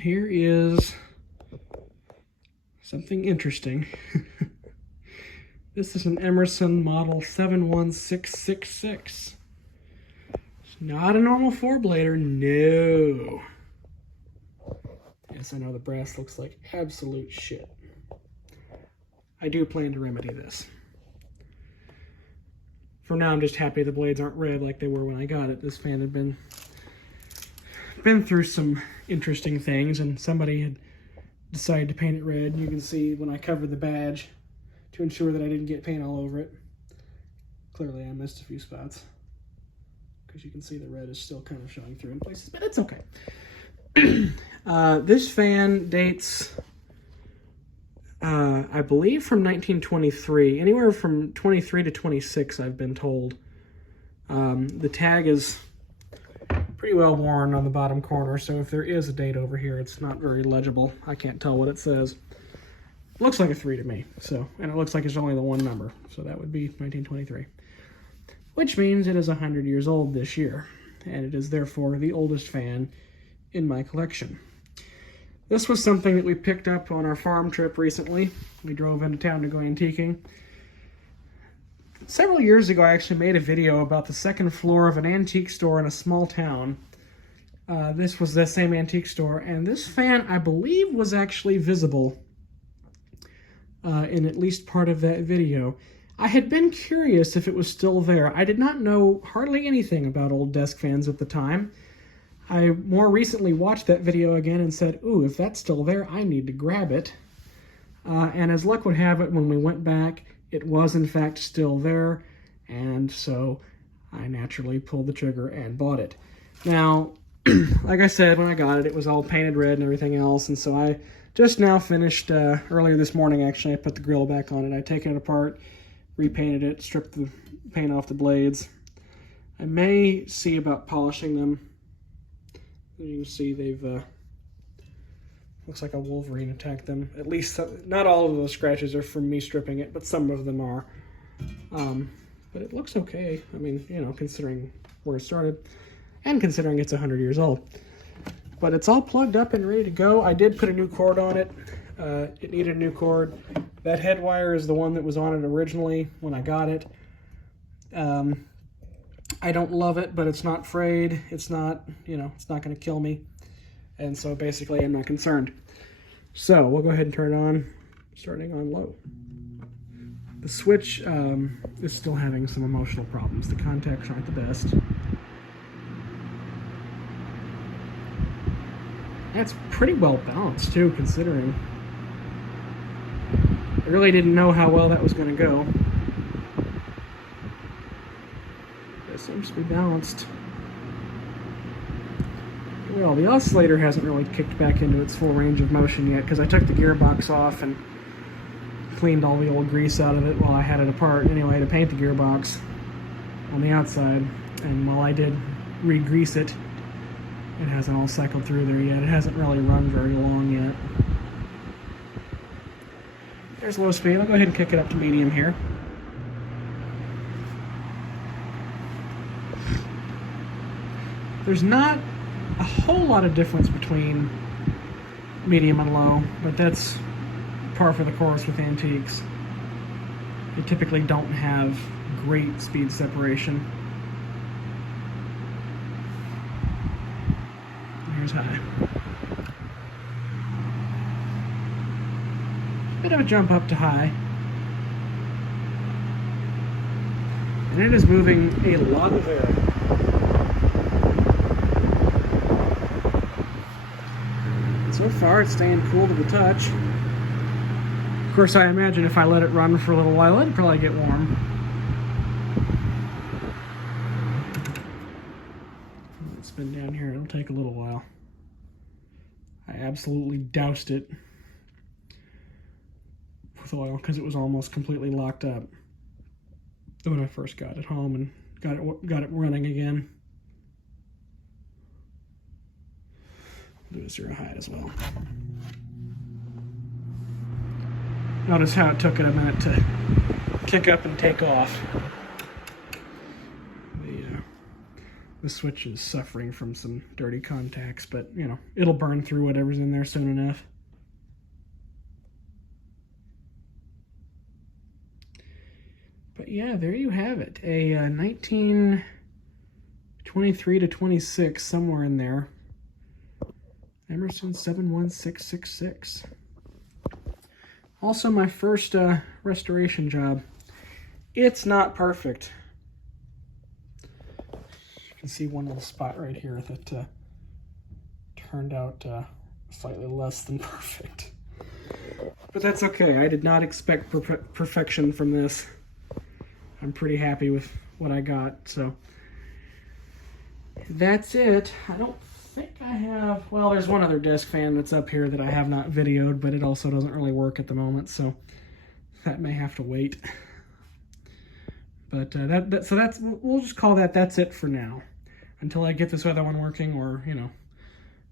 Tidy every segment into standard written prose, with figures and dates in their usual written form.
here is something interesting. This is an Emerson model 71666. It's not a normal four-blader, no. Yes, I know the brass looks like absolute shit. I do plan to remedy this. For now, I'm just happy the blades aren't red like they were when I got it. This fan had been through some interesting things, and somebody had decided to paint it red. You can see when I covered the badge to ensure that I didn't get paint all over it. Clearly, I missed a few spots because you can see the red is still kind of showing through in places, but it's okay. This fan dates, I believe, from 1923, anywhere from 23 to 26, I've been told. The tag is pretty well worn on the bottom corner, so if there is a date over here, it's not very legible. I can't tell what it says. It looks like a 3 to me, and it looks like it's only the one number, so that would be 1923. Which means it is 100 years old this year, and it is therefore the oldest fan in my collection. This was something that we picked up on our farm trip recently. We drove into town to go antiquing. Several years ago, I actually made a video about the second floor of an antique store in a small town. This was the same antique store, and this fan, I believe, was actually visible in at least part of that video. I had been curious if it was still there. I did not know hardly anything about old desk fans at the time. I more recently watched that video again and said, ooh, if that's still there, I need to grab it. And as luck would have it, when we went back, it was in fact still there, and so I naturally pulled the trigger and bought it. Now, like I said, when I got it, it was all painted red and everything else, and so I just now finished, earlier this morning actually, I put the grill back on it. I taken it apart, repainted it, stripped the paint off the blades. I may see about polishing them. As you can see, they've, looks like a Wolverine attacked them. At least, not all of those scratches are from me stripping it, but some of them are. But it looks okay. I mean, you know, considering where it started, and considering it's 100 years old. But it's all plugged up and ready to go. I did put a new cord on it. It needed a new cord. That head wire is the one that was on it originally when I got it. I don't love it, but it's not frayed. It's not, you know, it's not going to kill me. And so basically I'm not concerned. So we'll go ahead and turn it on, starting on low. The switch is still having some emotional problems. The contacts aren't the best. That's pretty well balanced too, considering. I really didn't know how well that was going to go. It seems to be balanced. Well, the oscillator hasn't really kicked back into its full range of motion yet because I took the gearbox off and cleaned all the old grease out of it while I had it apart anyway to paint the gearbox on the outside. And while I did re-grease it, it hasn't all cycled through there yet. It hasn't really run very long yet. There's low speed. I'll go ahead and kick it up to medium here. There's not a whole lot of difference between medium and low, but that's par for the course with antiques. They typically don't have great speed separation. Here's high. Bit of a jump up to high. And it is moving a lot of air. So far, it's staying cool to the touch. Of course, I imagine if I let it run for a little while, it'd probably get warm. Let's spin down here. It'll take a little while. I absolutely doused it with oil because it was almost completely locked up when I first got it home and got it running again. Do a zero high as well. Notice how it took it a minute to kick up and take off. The switch is suffering from some dirty contacts, but, you know, it'll burn through whatever's in there soon enough. But yeah, there you have it. A 1923 to 26, somewhere in there. Emerson 71666. Also my first restoration job. It's not perfect. You can see one little spot right here that turned out slightly less than perfect. But that's okay. I did not expect perfection from this. I'm pretty happy with what I got, so that's it. I don't think I have... Well, there's one other desk fan that's up here that I have not videoed, but it also doesn't really work at the moment, so that may have to wait. But so that's... We'll just call that's it for now. Until I get this other one working, or, you know,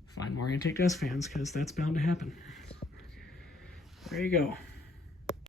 find more antique desk fans, because that's bound to happen. There you go.